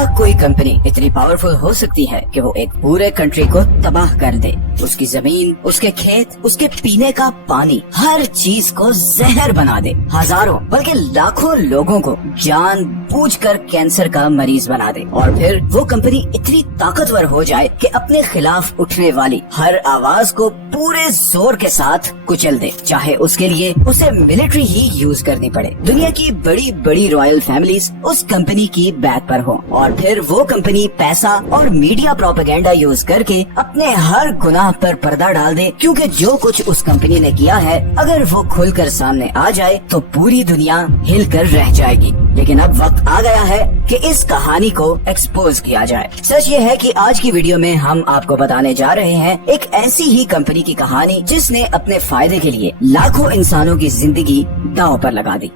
क्या कोई कंपनी इतनी पावरफुल हो सकती है कि वो एक पूरे कंट्री को तबाह कर दे? उसकी जमीन, उसके खेत, उसके पीने का पानी, हर चीज को जहर बना दे। हजारों बल्कि लाखों लोगों को जानबूझकर कैंसर का मरीज बना दे। और फिर वो कंपनी इतनी ताकतवर हो जाए कि अपने खिलाफ उठने वाली हर आवाज को पूरे जोर के साथ कुचल दे, चाहे उसके लिए उसे मिलिट्री ही यूज करनी पड़े। दुनिया की बड़ी बड़ी रॉयल फैमिलीज उस कंपनी की बैक पर हो और फिर वो कंपनी पैसा और मीडिया प्रोपेगेंडा यूज करके अपने हर गुनाह पर पर्दा डाल दे, क्योंकि जो कुछ उस कंपनी ने किया है अगर वो खुलकर सामने आ जाए तो पूरी दुनिया हिलकर रह जाएगी। लेकिन अब वक्त आ गया है कि इस कहानी को एक्सपोज किया जाए। सच ये है कि आज की वीडियो में हम आपको बताने जा रहे हैं एक ऐसी ही कंपनी की कहानी जिसने अपने फायदे के लिए लाखों इंसानों की जिंदगी दांव पर लगा दी।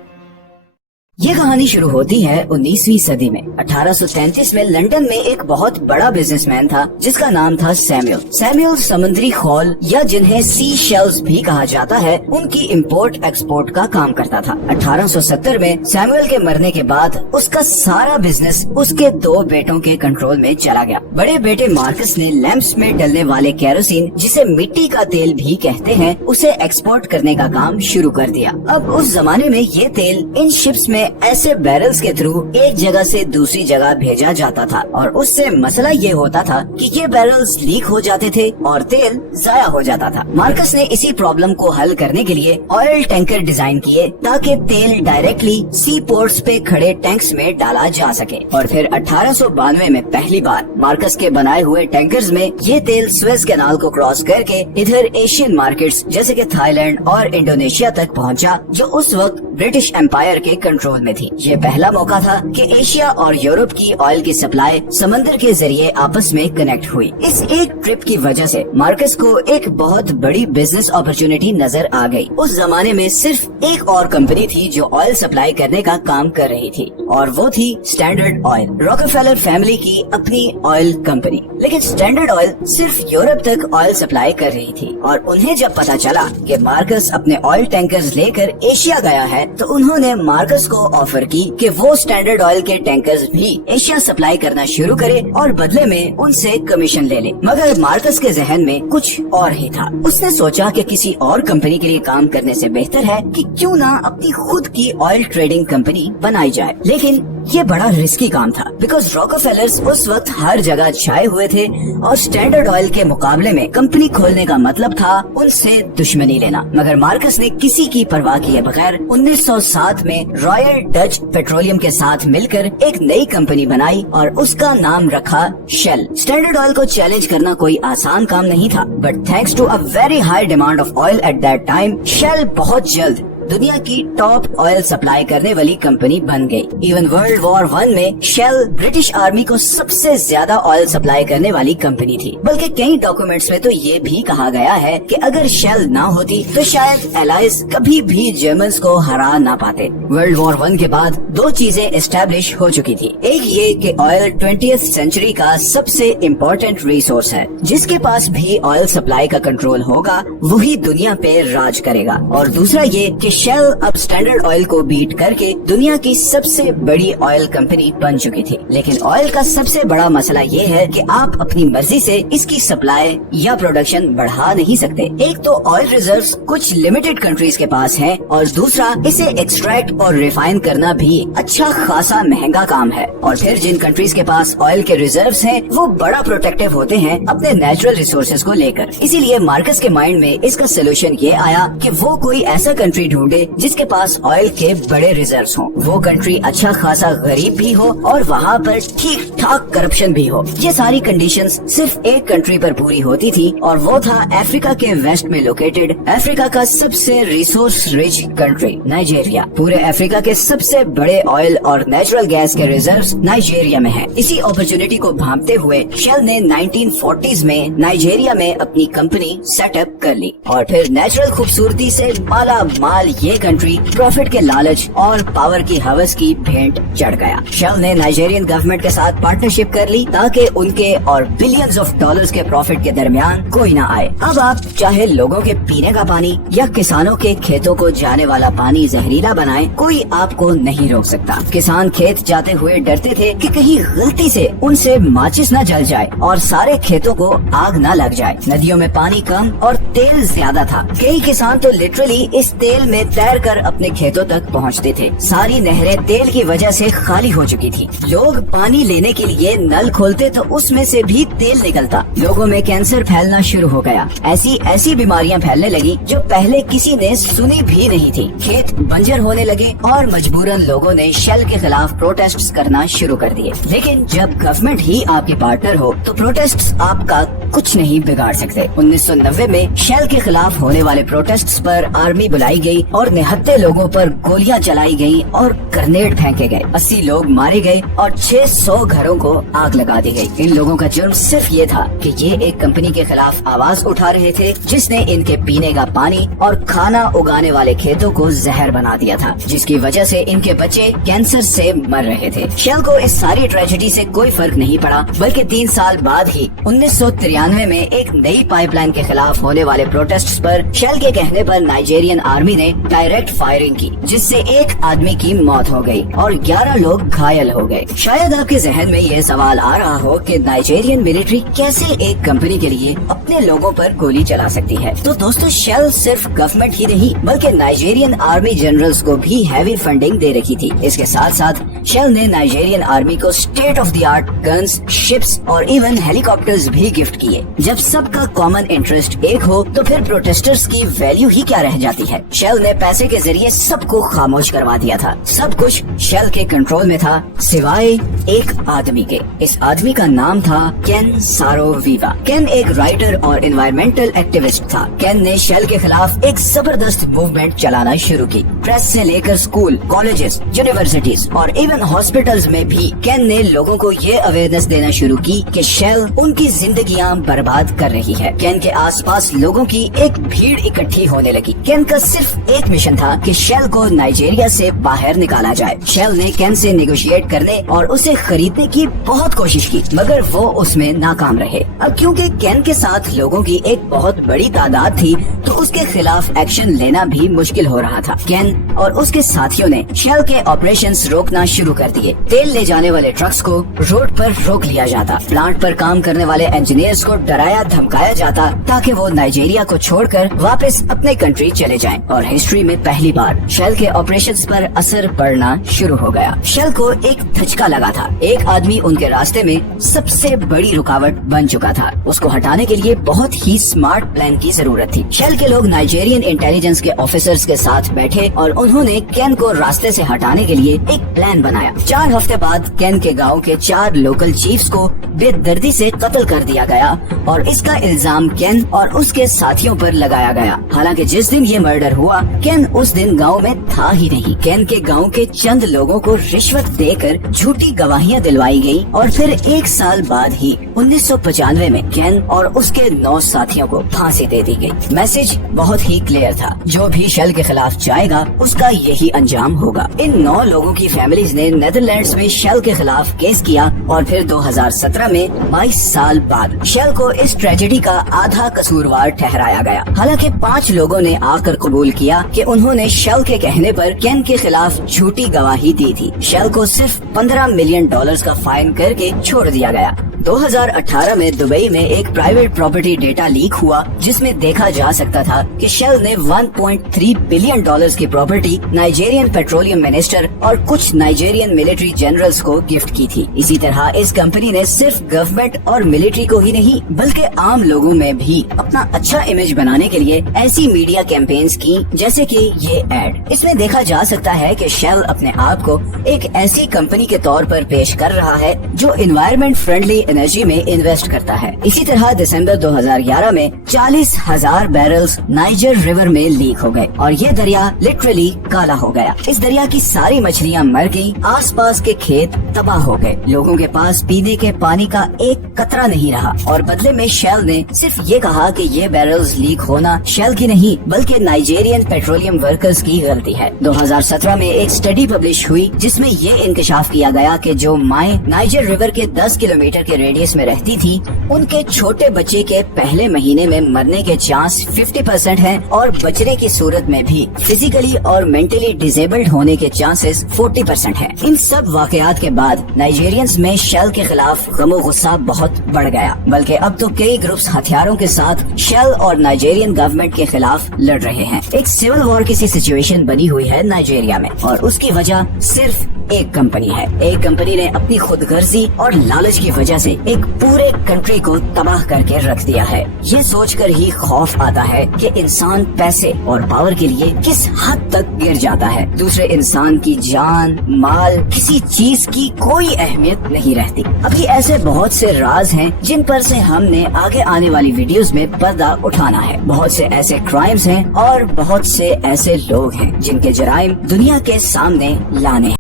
ये कहानी शुरू होती है 19वीं सदी में। 1833 में लंदन में एक बहुत बड़ा बिजनेसमैन था जिसका नाम था सैमुअल। सैमुअल समुद्री खौल या जिन्हें सी शेल्स भी कहा जाता है, उनकी इंपोर्ट एक्सपोर्ट का काम करता था। 1870 में सैमुअल के मरने के बाद उसका सारा बिजनेस उसके दो बेटों के कंट्रोल में चला गया। बड़े बेटे मार्कस ने लैंप्स में डलने वाले केरोसिन, जिसे मिट्टी का तेल भी कहते हैं, उसे एक्सपोर्ट करने का काम शुरू कर दिया। अब उस जमाने में ये तेल इन शिप्स में ऐसे बैरल्स के थ्रू एक जगह से दूसरी जगह भेजा जाता था और उससे मसला ये होता था कि ये बैरल्स लीक हो जाते थे और तेल जाया हो जाता था। मार्कस ने इसी प्रॉब्लम को हल करने के लिए ऑयल टैंकर डिजाइन किए ताकि तेल डायरेक्टली सी पोर्ट्स पे खड़े टैंक्स में डाला जा सके। और फिर 1892 में पहली बार मार्कस के बनाए हुए टैंकर्स में ये तेल स्वेज कैनाल को क्रॉस करके इधर एशियन मार्केट्स जैसे कि थाईलैंड और इंडोनेशिया तक पहुंचा, जो उस वक्त ब्रिटिश एम्पायर के कंट्रोल में थी। ये पहला मौका था कि एशिया और यूरोप की ऑयल की सप्लाई समंदर के जरिए आपस में कनेक्ट हुई। इस एक ट्रिप की वजह से मार्कस को एक बहुत बड़ी बिजनेस अपॉर्चुनिटी नजर आ गई। उस जमाने में सिर्फ एक और कंपनी थी जो ऑयल सप्लाई करने का काम कर रही थी और वो थी स्टैंडर्ड ऑयल, रॉकफेलर फैमिली की अपनी ऑयल कंपनी। लेकिन स्टैंडर्ड ऑयल सिर्फ यूरोप तक ऑयल सप्लाई कर रही थी और उन्हें जब पता चला कि मार्कस अपने ऑयल टैंकर्स लेकर एशिया गया है तो उन्होंने मार्कस को ऑफर की कि वो स्टैंडर्ड ऑयल के टैंकर्स भी एशिया सप्लाई करना शुरू करे और बदले में उनसे कमीशन ले ले। मगर मार्कस के जहन में कुछ और ही था। उसने सोचा कि किसी और कंपनी के लिए काम करने से बेहतर है कि क्यों ना अपनी खुद की ऑयल ट्रेडिंग कंपनी बनाई जाए। लेकिन ये बड़ा रिस्की काम था, बिकॉज रॉकफेलर्स उस वक्त हर जगह छाए हुए थे और स्टैंडर्ड ऑयल के मुकाबले में कंपनी खोलने का मतलब था उनसे दुश्मनी लेना। मगर मार्कस ने किसी की परवाह किए बगैर 1907 में रॉयल डच पेट्रोलियम के साथ मिलकर एक नई कंपनी बनाई और उसका नाम रखा शेल। स्टैंडर्ड ऑयल को चैलेंज करना कोई आसान काम नहीं था, but thanks to a very high demand of oil at that time, Shell बहुत जल्द दुनिया की टॉप ऑयल सप्लाई करने वाली कंपनी बन गई। इवन वर्ल्ड वॉर 1 में शेल ब्रिटिश आर्मी को सबसे ज्यादा ऑयल सप्लाई करने वाली कंपनी थी। बल्कि कई डॉक्यूमेंट्स में तो ये भी कहा गया है कि अगर शेल ना होती तो शायद एलाइज कभी भी जर्मन्स को हरा ना पाते। वर्ल्ड वॉर 1 के बाद दो चीजें एस्टेब्लिश हो चुकी थी। एक ये कि ऑयल 20th सेंचुरी का सबसे इम्पोर्टेंट रिसोर्स है, जिसके पास भी ऑयल सप्लाई का कंट्रोल होगा वही दुनिया पे राज करेगा। और दूसरा ये कि शेल अब स्टैंडर्ड ऑयल को बीट करके दुनिया की सबसे बड़ी ऑयल कंपनी बन चुकी थी। लेकिन ऑयल का सबसे बड़ा मसला ये है कि आप अपनी मर्जी से इसकी सप्लाई या प्रोडक्शन बढ़ा नहीं सकते। एक तो ऑयल रिजर्व्स कुछ लिमिटेड कंट्रीज के पास है और दूसरा इसे एक्सट्रैक्ट और रिफाइन करना भी अच्छा खासा महंगा काम है। और फिर जिन कंट्रीज के पास ऑयल के रिजर्व्स हैं वो बड़ा प्रोटेक्टिव होते हैं अपने नेचुरल रिसोर्सेज को लेकर। इसीलिए मार्कस के माइंड में इसका सोल्यूशन ये आया कि वो कोई ऐसा कंट्री ढूंढे जिसके पास ऑयल के बड़े रिजर्व्स हों। वो कंट्री अच्छा खासा गरीब भी हो और वहाँ पर ठीक ठाक करप्शन भी हो। ये सारी कंडीशंस सिर्फ एक कंट्री पर पूरी होती थी और वो था अफ्रीका के वेस्ट में लोकेटेड अफ्रीका का सबसे रिसोर्स रिच कंट्री नाइजीरिया। पूरे अफ्रीका के सबसे बड़े ऑयल और नेचुरल गैस के रिजर्व्स नाइजीरिया में हैं। इसी अपॉर्चुनिटी को भांपते हुए शेल ने 1940s में नाइजीरिया में अपनी कंपनी सेटअप कर ली और फिर नेचुरल खूबसूरती से माला माल ये कंट्री प्रॉफिट के लालच और पावर की हवस की भेंट चढ़ गया। शेल ने नाइजीरियन गवर्नमेंट के साथ पार्टनरशिप कर ली ताकि उनके और बिलियंस ऑफ डॉलर्स के प्रॉफिट के दरमियान कोई ना आए। अब आप चाहे लोगों के पीने का पानी या किसानों के खेतों को जाने वाला पानी जहरीला बनाएं, कोई आपको नहीं रोक सकता। किसान खेत जाते हुए डरते थे कि कहीं गलती से उनसे माचिस न जल जाए और सारे खेतों को आग न लग जाए। नदियों में पानी कम और तेल ज्यादा था। कई किसान तो लिटरली इस तेल में तैर कर अपने खेतों तक पहुंचते थे। सारी नहरें तेल की वजह से खाली हो चुकी थी। लोग पानी लेने के लिए नल खोलते तो उसमें से भी तेल निकलता। लोगों में कैंसर फैलना शुरू हो गया। ऐसी बीमारियां फैलने लगी जो पहले किसी ने सुनी भी नहीं थी। खेत बंजर होने लगे और मजबूरन लोगों ने शेल के खिलाफ प्रोटेस्ट करना शुरू कर दिए। लेकिन जब गवर्नमेंट ही आपकी पार्टनर हो तो प्रोटेस्ट आपका कुछ नहीं बिगाड़ सकते। 1990 में शेल के खिलाफ होने वाले प्रोटेस्ट्स पर आर्मी बुलाई गई और निहत्थे लोगों पर गोलियां चलाई गई और ग्रेनेड फेंके गए। 80 लोग मारे गए और 600 घरों को आग लगा दी गई। इन लोगों का जुर्म सिर्फ ये था कि ये एक कंपनी के खिलाफ आवाज उठा रहे थे जिसने इनके पीने का पानी और खाना उगाने वाले खेतों को जहर बना दिया था, जिसकी वजह से इनके बच्चे कैंसर से मर रहे थे। शेल को इस सारी ट्रेजेडी से कोई फर्क नहीं पड़ा, बल्कि 3 साल बाद ही 1993 में एक नई पाइपलाइन के खिलाफ होने वाले प्रोटेस्ट्स पर शेल के कहने पर नाइजीरियन आर्मी ने डायरेक्ट फायरिंग की, जिससे एक आदमी की मौत हो गई और 11 लोग घायल हो गए। शायद आपके जहन में ये सवाल आ रहा हो कि नाइजीरियन मिलिट्री कैसे एक कंपनी के लिए अपने लोगों पर गोली चला सकती है। तो दोस्तों, शेल सिर्फ गवर्नमेंट ही नहीं बल्कि नाइजीरियन आर्मी जनरल्स को भी हैवी फंडिंग दे रखी थी। इसके साथ साथ शेल ने नाइजीरियन आर्मी को state of the art guns, ships और इवन हेलीकॉप्टर्स भी गिफ्ट किए। जब सबका कॉमन इंटरेस्ट एक हो तो फिर प्रोटेस्टर्स की वैल्यू ही क्या रह जाती है। शेल ने पैसे के जरिए सबको खामोश करवा दिया था। सब कुछ शेल के कंट्रोल में था सिवाय एक आदमी के। इस आदमी का नाम था केन सारो-वीवा। केन एक राइटर और एनवायरमेंटल एक्टिविस्ट था। केन ने शेल के खिलाफ एक जबरदस्त मूवमेंट चलाना शुरू की। प्रेस से लेकर स्कूल, कॉलेजेस, यूनिवर्सिटीज और इवन हॉस्पिटल्स में भी केन ने लोगों को ये अवेयरनेस देना शुरू की कि शेल उनकी जिंदगियां बर्बाद कर रही है। केन के आसपास लोगों की एक भीड़ इकट्ठी होने लगी। केन का सिर्फ एक मिशन था कि शेल को नाइजीरिया से बाहर निकाला जाए। शेल ने केन से नेगोशिएट करने और उसे खरीदने की बहुत कोशिश की, मगर वो उसमें नाकाम रहे। अब क्योंकि केन के साथ लोगों की एक बहुत बड़ी तादाद थी तो उसके खिलाफ एक्शन लेना भी मुश्किल हो रहा था। केन और उसके साथियों ने शेल के ऑपरेशंस रोकना शुरू कर दिए। तेल ले जाने वाले ट्रक्स को रोड पर रोक लिया जाता। प्लांट पर काम करने वाले इंजीनियर्स को डराया धमकाया जाता ताकि वो नाइजीरिया को छोड़कर वापस अपने कंट्री चले जाएं। और हिस्ट्री में पहली बार शेल के ऑपरेशंस पर असर पड़ना शुरू हो गया। शेल को एक धचका लगा था। एक आदमी उनके रास्ते में सबसे बड़ी रुकावट बन चुका था। उसको हटाने के लिए बहुत ही स्मार्ट प्लान की जरूरत थी। शेल के लोग नाइजीरियन इंटेलिजेंस के ऑफिसर्स के साथ बैठे और उन्होंने केन को रास्ते से हटाने के लिए एक प्लान बनाया। 4 हफ्ते बाद केन के गांव के 4 लोकल चीफ्स को बेदर्दी से कत्ल कर दिया गया और इसका इल्जाम केन और उसके साथियों पर लगाया गया। हालांकि जिस दिन ये मर्डर हुआ, केन उस दिन गांव में था ही नहीं। केन के गांव के चंद लोगों को रिश्वत देकर झूठी गवाहियां दिलवाई गई और फिर 1 साल बाद ही 1995 में केन और उसके 9 साथियों को फांसी दे दी गई। मैसेज बहुत ही क्लियर था, जो भी शेल के खिलाफ जाएगा उसका यही अंजाम होगा। इन 9 लोगों की फैमिलीज ने नेदरलैंड्स में शेल के खिलाफ केस किया और फिर 2017 में 22 साल बाद शेल को इस ट्रेजेडी का आधा कसूरवार ठहराया गया। हालांकि 5 लोगों ने आकर कबूल किया कि उन्होंने शेल के कहने पर केन के खिलाफ झूठी गवाही दी थी। शेल को सिर्फ $15 मिलियन का फाइन करके छोड़ दिया गया। 2018 में दुबई में एक प्राइवेट प्रॉपर्टी डेटा लीक हुआ जिसमें देखा जा सकता था कि शेल ने $1.3 बिलियन की प्रॉपर्टी नाइजीरियन पेट्रोलियम मिनिस्टर और कुछ नाइजीरियन मिलिट्री जनरल्स को गिफ्ट की थी। इसी तरह इस कंपनी ने सिर्फ गवर्नमेंट और मिलिट्री को ही नहीं बल्कि आम लोगों में भी अपना अच्छा इमेज बनाने के लिए ऐसी मीडिया कैंपेन्स की जैसे कि ये एड। इसमें देखा जा सकता है कि शेल अपने आप को एक ऐसी कंपनी के तौर पर पेश कर रहा है जो एनवायरमेंट फ्रेंडली एनर्जी में इन्वेस्ट करता है। इसी तरह दिसंबर 2011 में 40,000 बैरल्स नाइजर रिवर में लीक हो गए और ये दरिया लिटरली काला हो गया। इस दरिया की सारी मछलियां मर गई, आसपास के खेत तबाह हो गए, लोगों के पास पीने के पानी का एक कतरा नहीं रहा और بدلے میں शेल ने सिर्फ ये कहा कि ये बैरल्स लीक होना शेल की नहीं बल्कि नाइजीरियन पेट्रोलियम वर्कर्स की गलती है। 2017 में एक स्टडी पब्लिश हुई जिसमें ये इंकशाफ किया गया कि जो माएँ नाइजर रिवर के 10 किलोमीटर के रेडियस में रहती थी उनके छोटे बच्चे के पहले महीने में मरने के चांस 50% हैं और बचने की सूरत में भी फिजिकली और मेंटली डिसेबल्ड होने के चांसेस 40% हैं। इन सब वाकयात के बाद नाइजीरियंस में शेल के खिलाफ गमो गुस्सा बहुत बढ़ गया, बल्कि अब तो कई ग्रुप्स हथियारों के साथ शेल और नाइजीरियन गवर्नमेंट के खिलाफ लड़ रहे हैं। एक सिविल वॉर की सी सिचुएशन बनी हुई है नाइजीरिया में और उसकी वजह सिर्फ एक कंपनी है। एक कंपनी ने अपनी खुदगर्जी और लालच की वजह से एक पूरे कंट्री को तबाह करके रख दिया है। ये सोचकर ही खौफ आता है कि इंसान पैसे और पावर के लिए किस हद तक गिर जाता है। दूसरे इंसान की जान, माल, किसी चीज की कोई अहमियत नहीं रहती। अभी ऐसे बहुत से राज हैं जिन पर से हमने आगे आने वाली वीडियोस में पर्दा उठाना है। बहुत से ऐसे क्राइम्स हैं और बहुत से ऐसे लोग हैं जिनके जराइम दुनिया के सामने लाने हैं।